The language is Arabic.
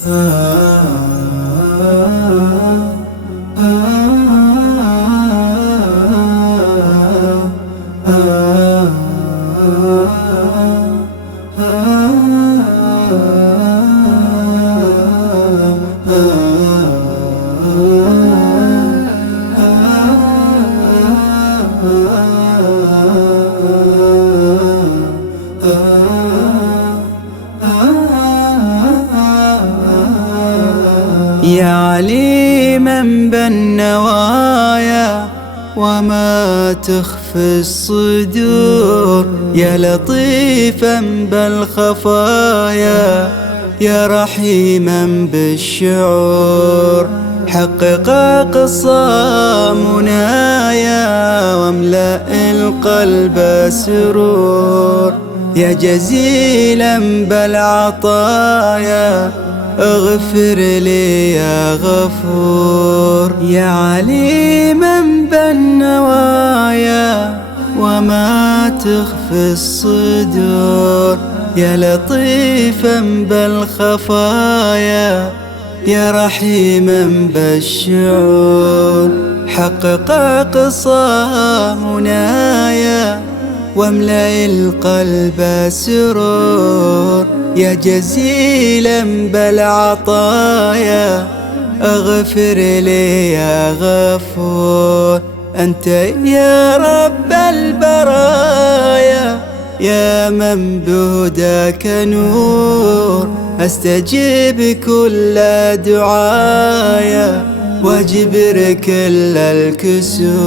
يا عليما بالنوايا وما تخفي الصدور، يا لطيفا بالخفايا، يا رحيما بالشعور، حقق أقصى منايا واملأ القلب سرور، يا جزيلا بالعطايا اغفر لي يا غفور. يا عليما بالنوايا وما تخفي الصدور، يا لطيفا بالخفايا، يا رحيما بالشعور، حقق أقصى منايا واملأ القلب سرور، يا جزيلا بالعطايا اغفر لي يا غفور. أنت يا رب البرايا يا من بهداك نور، استجب كل دعايا واجبر كل الكسور.